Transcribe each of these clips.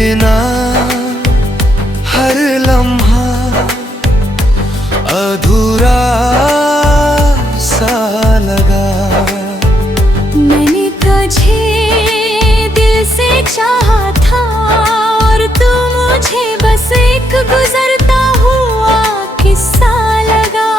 बिना हर लम्हा अधूरा सा लगा। मैंने तुझे दिल से चाहा था और तू मुझे बस एक गुजरता हुआ किस्सा लगा।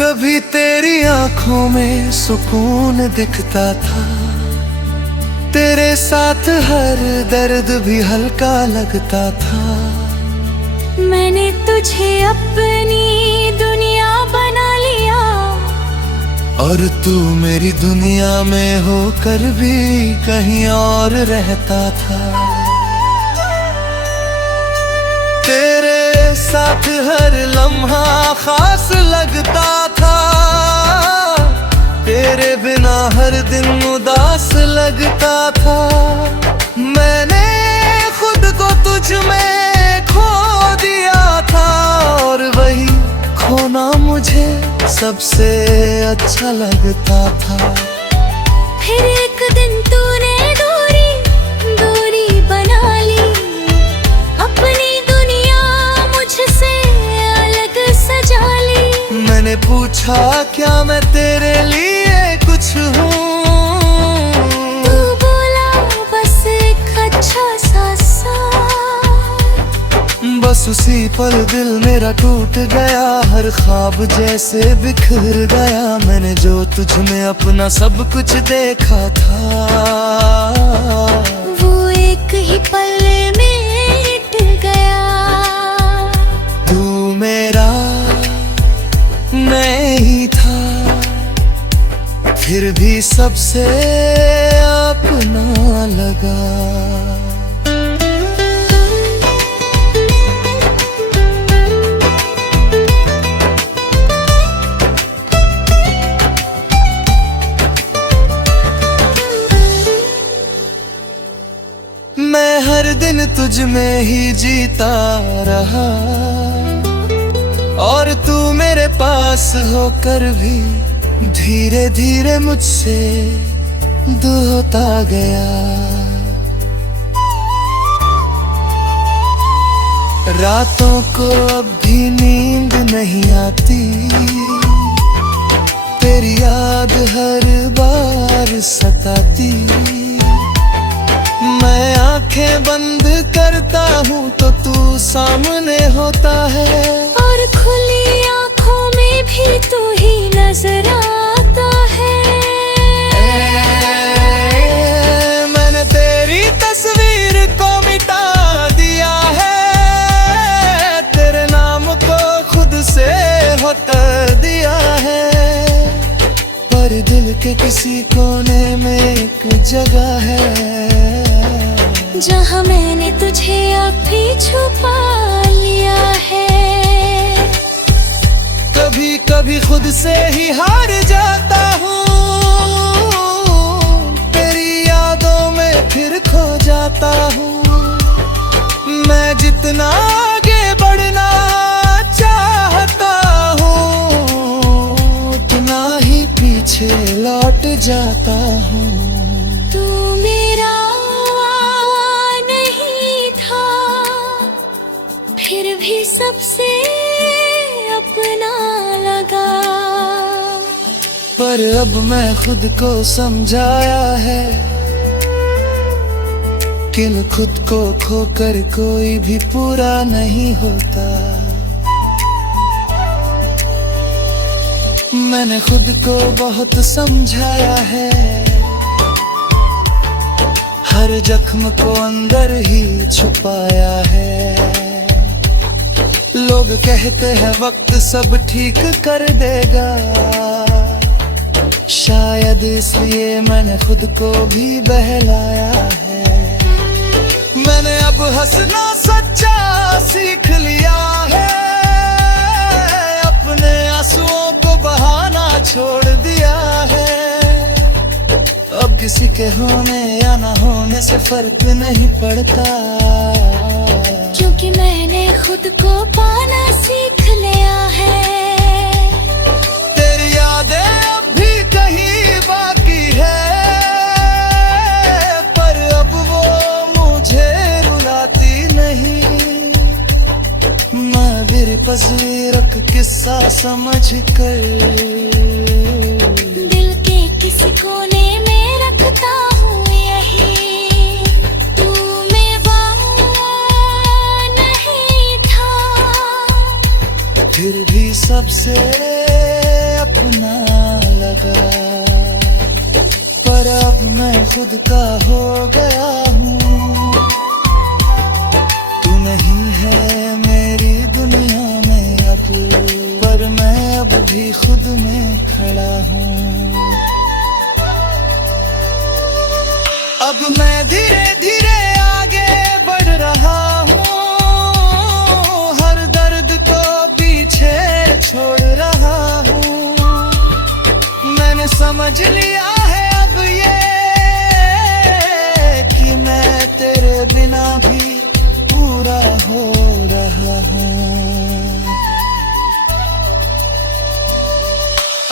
कभी तेरी आंखों में सुकून दिखता था, तेरे साथ हर दर्द भी हल्का लगता था। मैंने तुझे अपनी दुनिया बना लिया और तू मेरी दुनिया में होकर भी कहीं और रहता था। तेरे साथ हर लम्हा खास लगता था, तेरे बिना हर दिन उदास लगता था। मैंने खुद को तुझ में खो दिया था और वही खोना मुझे सबसे अच्छा लगता था। फिर एक दिन तूने दूरी बना ली, अपनी दुनिया मुझसे अलग सजा ली। मैंने पूछा क्या मैं तेरे लिए कुछ हूँ, तू बोला बस एक अच्छा सा बस उसी पल दिल मेरा टूट गया, हर ख्वाब जैसे बिखर गया। मैंने जो तुझ में अपना सब कुछ देखा था, वो एक ही पल में मिट गया। तू मेरा मैं ही था, फिर भी सबसे अपना लगा। मैं हर दिन तुझ में ही जीता रहा और तू मेरे पास होकर भी धीरे धीरे मुझसे दूर होता गया। रातों को अब भी नींद नहीं आती, तेरी याद हर बार सताती। मैं आंखें बंद करता हूँ तो तू सामने होता है, और खुली आंखों में भी तू ही नजर आता है। मैंने तेरी तस्वीर को मिटा दिया है, तेरे नाम को खुद से हटा दिया है। पर दिल के किसी कोने में एक जगह है जहाँ मैंने तुझे अभी छुपा लिया है। कभी कभी खुद से ही हार जाता हूँ, तेरी यादों में फिर खो जाता हूँ। मैं जितना आगे बढ़ना चाहता हूँ, उतना ही पीछे लौट जाता हूँ। तू मेरा फिर भी सबसे अपना लगा। पर अब मैं खुद को समझाया है कि खुद को खोकर कोई भी पूरा नहीं होता। मैंने खुद को बहुत समझाया है, हर जख्म को अंदर ही छुपाया है। लोग कहते हैं वक्त सब ठीक कर देगा, शायद इसलिए मैंने खुद को भी बहलाया है। मैंने अब हंसना सच्चा सीख लिया है, अपने आंसुओं को बहाना छोड़ दिया है। अब किसी के होने या ना होने से फर्क नहीं पड़ता, क्योंकि मैंने खुद को पाना सीख लिया है। तेरी यादें अब भी कहीं बाकी है, पजीर एक किस्सा समझ कर दिल के किसी कोने में रखता हूँ यही, तू मेवा नहीं था, फिर भी सबसे अपना लगा। पर अब मैं खुद का हो गया हूँ, तू नहीं है मेरी दुनिया में अब, पर मैं अब भी खुद में खड़ा हूँ। अब मैं धीरे धीरे आगे बढ़ रहा हूँ, हर दर्द को पीछे छोड़ रहा हूँ। मैंने समझ लिया है अब ये कि मैं तेरे बिना भी पूरा हो रहा हूँ।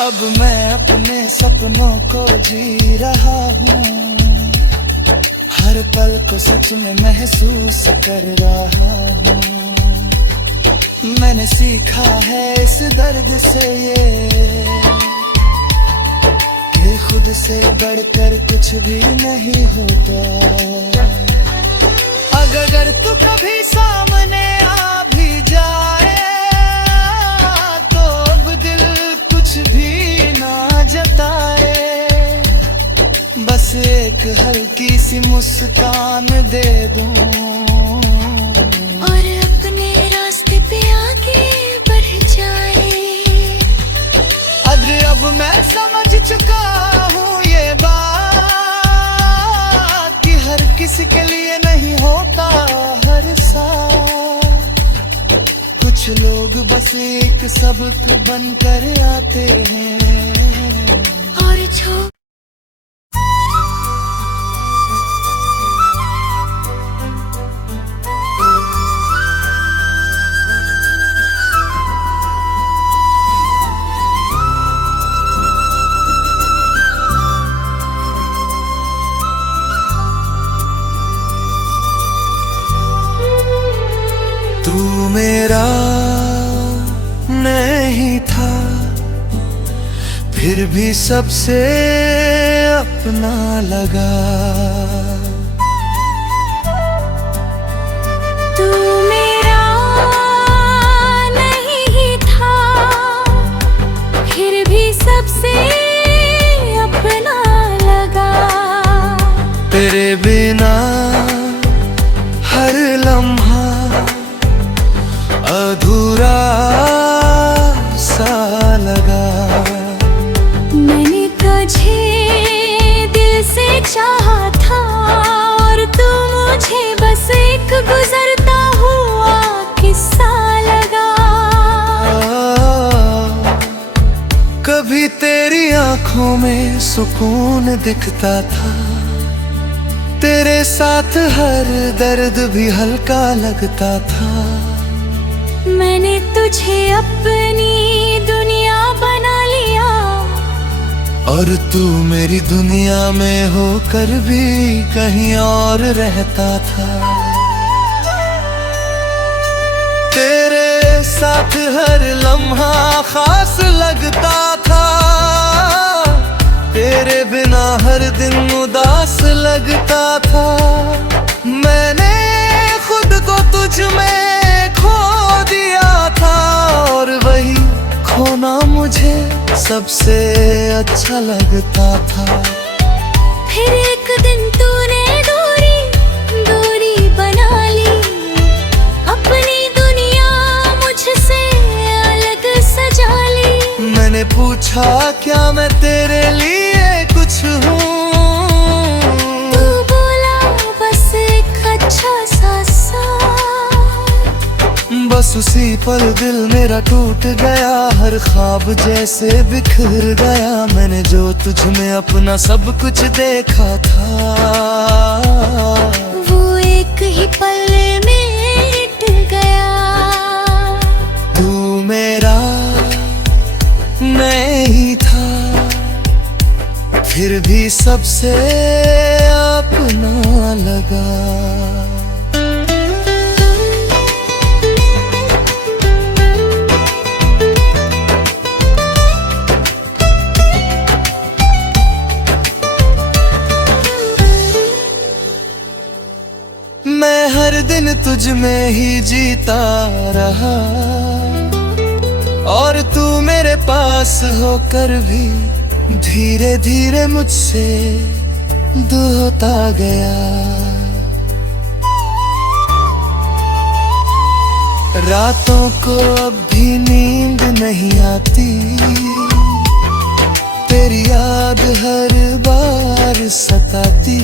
अब मैं अपने सपनों को जी रहा हूँ, हर पल को सच में महसूस कर रहा हूँ। मैंने सीखा है इस दर्द से ये कि खुद से बढ़कर कुछ भी नहीं होता। अगर तू कभी सामने आ भी जाए तो अब दिल कुछ भी ना जताए, बस एक हल्की सी मुस्कान दे दूं और अपने रास्ते पे आगे बढ़ जाए। अब मैं समझ चुका हूँ ये बात कि हर किसी के लिए नहीं होता हर साथ। कुछ लोग बस एक सबक बनकर आते हैं और छो तू मेरा नहीं था, फिर भी सबसे अपना लगा। तू मेरा नहीं था, फिर भी सबसे अपना लगा। तेरे बिना हर लम्हा अधूरा सा लगा। मैंने तुझे दिल से चाहा था और तू मुझे बस एक गुजरता हुआ किस्सा लगा। कभी तेरी आंखों में सुकून दिखता था, तेरे साथ हर दर्द भी हल्का लगता था। मैंने तुझे अपनी दुनिया बना लिया और तू मेरी दुनिया में होकर भी कहीं और रहता था। तेरे साथ हर लम्हा खास लगता था, तेरे बिना हर दिन उदास लगता था। मैंने खुद को तुझ में खो दिया था और वही खोना मुझे सबसे अच्छा लगता था। फिर एक दिन तूने दूरी बना ली, अपनी दुनिया मुझसे अलग सजा ली। मैंने पूछा क्या मैं तेरे लिए कुछ हूँ, तू बोला बस एक अच्छा सा साथ। बस उसी पल दिल मेरा टूट गया, हर ख्वाब जैसे बिखर गया। मैंने जो तुझ में अपना सब कुछ देखा था, वो एक ही पल में मिट गया। तू मेरा नहीं था, फिर भी सबसे अपना लगा। हर दिन तुझ में ही जीता रहा, और तू मेरे पास होकर भी धीरे धीरे मुझसे दूर होता गया। रातों को अब भी नींद नहीं आती, तेरी याद हर बार सताती।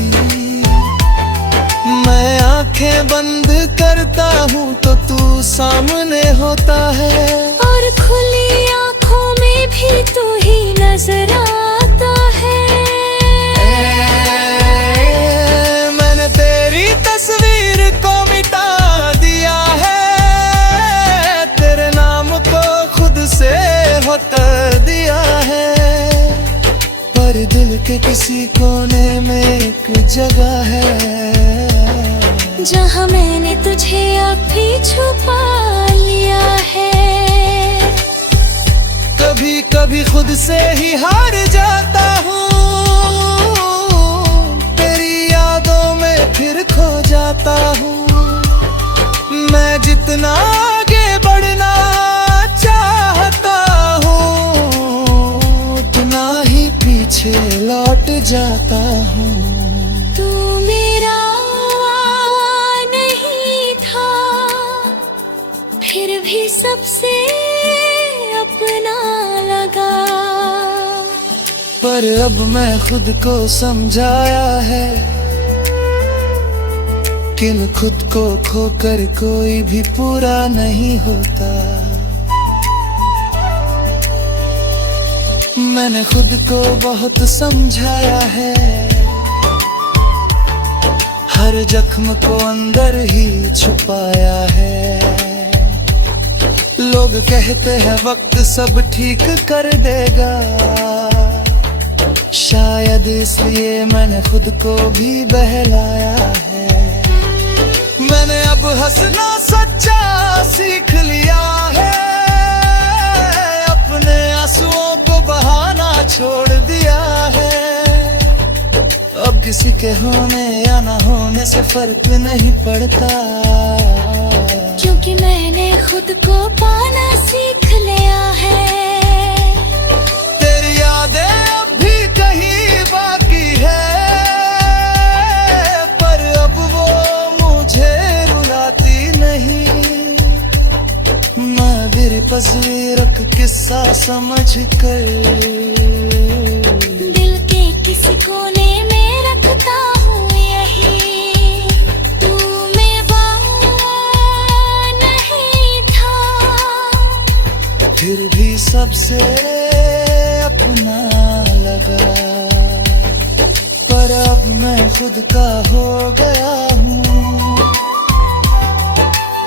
मैं आंखें बंद करता हूँ तो तू सामने होता है, और खुली आंखों में भी तू ही नजर आता है। मैंने तेरी तस्वीर को मिटा दिया है, तेरे नाम को खुद से हटा दिया है, पर दिल के किसी कोने में एक जगह है जहाँ मैंने तुझे अभी छुपा लिया है। कभी कभी खुद से ही हार जाता हूँ, तेरी यादों में फिर खो जाता हूँ। मैं जितना आगे बढ़ना चाहता हूँ, उतना ही पीछे लौट जाता हूँ। तू मेरा नहीं था, फिर भी सबसे अपना लगा। पर अब मैं खुद को समझाया है कि खुद को खोकर कोई भी पूरा नहीं होता। मैंने खुद को बहुत समझाया है, हर जख्म को अंदर ही छुपाया है। लोग कहते हैं वक्त सब ठीक कर देगा, शायद इसलिए मैंने खुद को भी बहलाया है। मैंने अब हंसना सच्चा सीख लिया है, अपने आंसुओं को बहाना छोड़ दिया है। अब किसी के होने या ना होने से फर्क नहीं पड़ता, क्योंकि मैंने खुद को पाना सीख लिया है। तेरी यादें अब भी कहीं बाकी है, पर अब वो मुझे रुलाती नहीं। मैं मेरी तस्वीर का किस्सा समझ कर दिल के किसी कोने में रखता हूँ यही, तू मेवा नहीं था, फिर भी सबसे अपना लगा। पर अब मैं खुद का हो गया हूँ,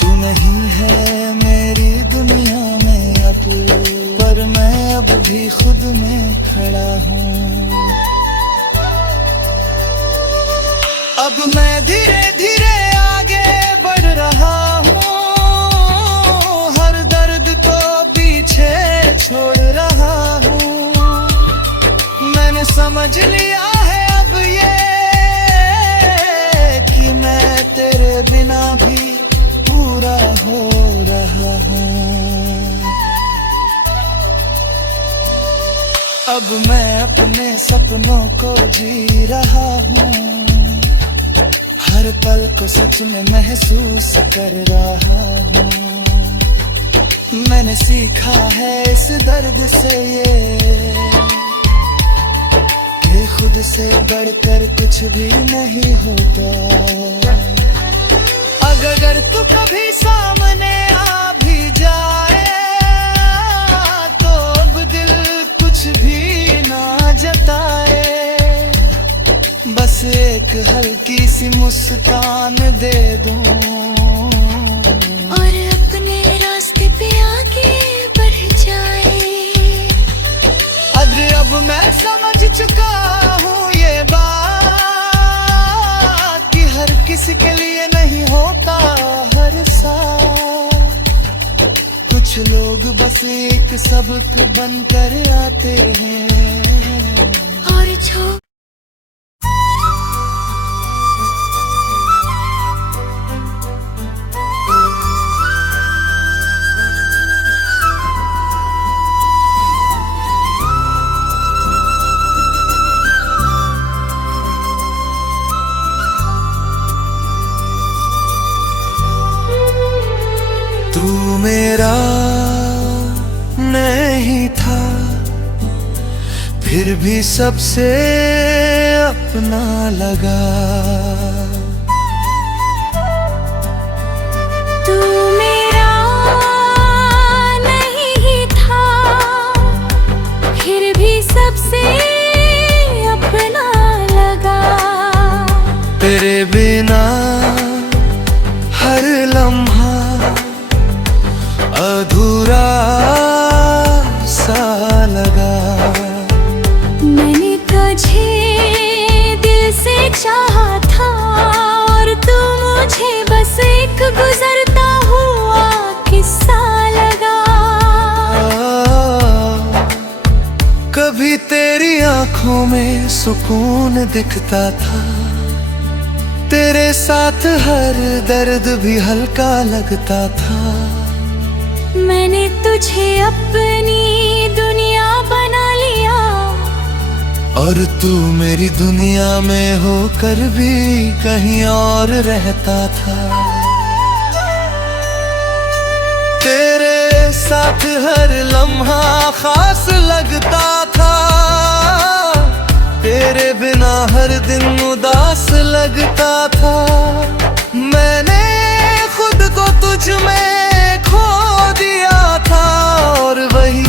तू नहीं है मेरी दुनिया में अब, पर मैं अब भी खुद में खड़ा हूँ। अब मैं धीरे धीरे आगे बढ़ रहा हूँ, हर दर्द को पीछे छोड़ रहा हूँ। मैंने समझ लिया है अब ये कि मैं तेरे बिना भी पूरा हो रहा हूँ। अब मैं अपने सपनों को जी रहा हूँ, हर पल को सच में महसूस कर रहा हूँ। मैंने सीखा है इस दर्द से ये कि खुद से बढ़कर कुछ भी नहीं होता। अगर तू कभी सामने आ भी जाए तो अब दिल कुछ भी ना जताए, बस एक हल्की सी मुस्कान दे दूं और अपने रास्ते पे आगे बढ़ जाए। अब मैं समझ चुका हूँ ये बात कि हर किसी के लिए नहीं होता हर साथ। कुछ लोग बस एक सबक बनकर आते हैं और मेरा नहीं था, फिर भी सबसे अपना लगा। तू मेरा नहीं था, फिर भी सबसे अपना लगा। तेरे बिना हर लम्हा अधूरा सा लगा। मैंने तुझे दिल से चाहा था, और तू मुझे बस एक गुजरता हुआ किस्सा लगा। कभी तेरी आंखों में सुकून दिखता था, तेरे साथ हर दर्द भी हल्का लगता था। मैंने तुझे अपनी दुनिया बना लिया, और तू मेरी दुनिया में होकर भी कहीं और रहता था। तेरे साथ हर लम्हा खास लगता था, तेरे बिना हर दिन उदास लगता था। मैंने खुद को तुझ में खो दिया था, और वही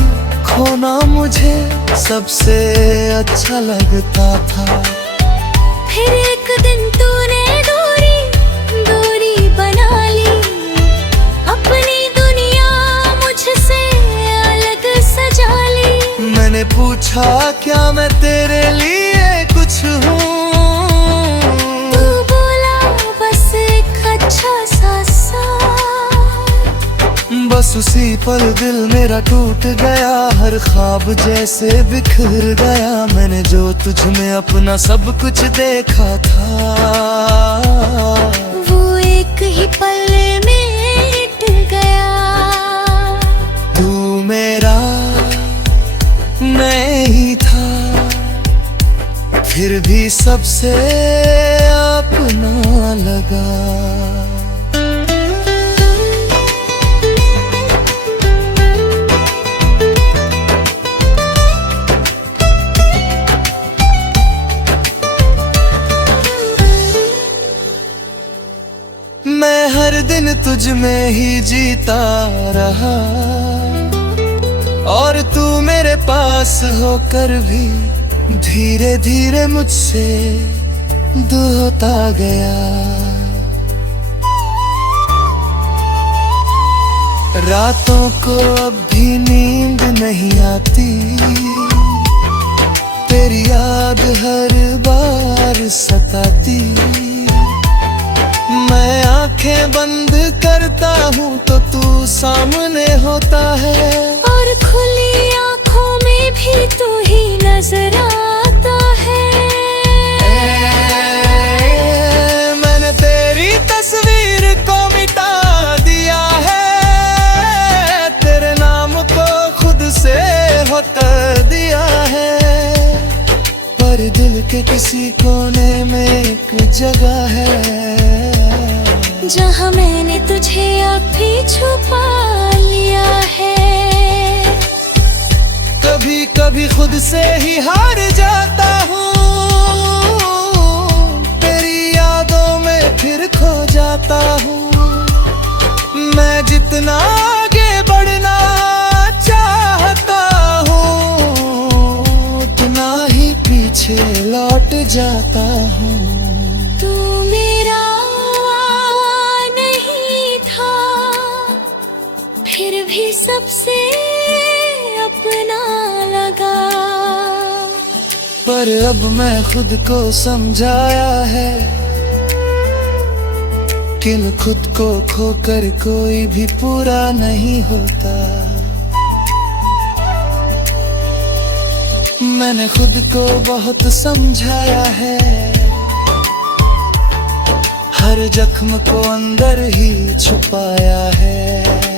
खोना मुझे सबसे अच्छा लगता था। फिर एक दिन तूने दूरी बना ली, अपनी दुनिया मुझसे अलग सजा ली। मैंने पूछा क्या मैं तेरे लिए कुछ हूँ, तू बोला बस एक अच्छा सा साथ। बस उसी पल दिल मेरा टूट गया, हर ख्वाब जैसे बिखर गया। मैंने जो तुझ में अपना सब कुछ देखा था, वो एक ही पल में मिट गया। तू मेरा नहीं था, फिर भी सबसे अपना लगा। मैं हर दिन तुझ में ही जीता रहा, और तू मेरे पास होकर भी धीरे धीरे मुझसे दूर होता गया। रातों को अब भी नींद नहीं आती, तेरी याद हर बार सताती। मैं आंखें बंद करता हूँ तो तू सामने होता है, और खुली आंखों में भी तू ही नजर आता है। मैंने तेरी तस्वीर को मिटा दिया है, तेरे नाम को खुद से हटा दिया है। पर दिल के किसी कोने में एक जगह है, जहाँ मैंने तुझे अभी छुपा लिया है। कभी कभी खुद से ही हार जाता हूँ, तेरी यादों में फिर खो जाता हूँ। मैं जितना आगे बढ़ना चाहता हूँ, उतना ही पीछे लौट जाता हूँ। तू मेरा नहीं था, फिर भी सबसे अपना लगा। पर अब मैं खुद को समझाया है कि खुद को खोकर कोई भी पूरा नहीं होता। मैंने खुद को बहुत समझाया है, हर जख्म को अंदर ही छुपाया है।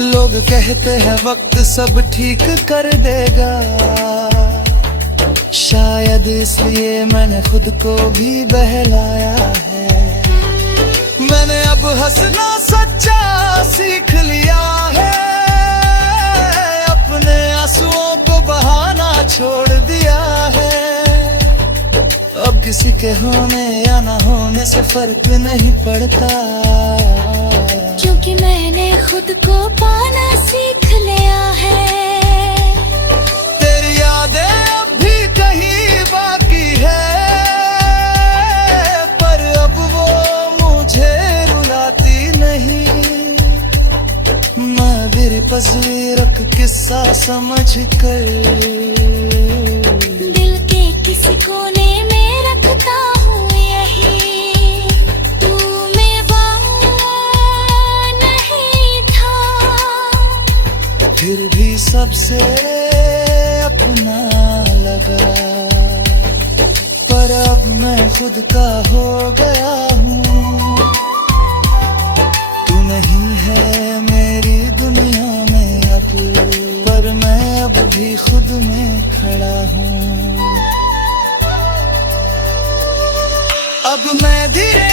लोग कहते हैं वक्त सब ठीक कर देगा, शायद इसलिए मैंने खुद को भी बहलाया है। मैंने अब हंसना सच्चा सीख लिया है, अपने आंसुओं को बहाना छोड़ दिया है। अब किसी के होने या ना होने से फर्क नहीं पड़ता, क्योंकि मैंने खुद को पाना सीख लिया है। तेरी यादें अब भी कहीं बाकी है, पर अब वो मुझे रुलाती नहीं। मैं मेरी तस्वीर एक किस्सा समझ कर दिल के किसी कोने में रखता हूँ यही, तू मेवा नहीं था, फिर भी सबसे अपना लगा। पर अब मैं खुद का हो गया हूँ, तू नहीं है मेरी दुनिया में अब, पर मैं अब भी खुद में खड़ा हूँ। अब मैं धीरे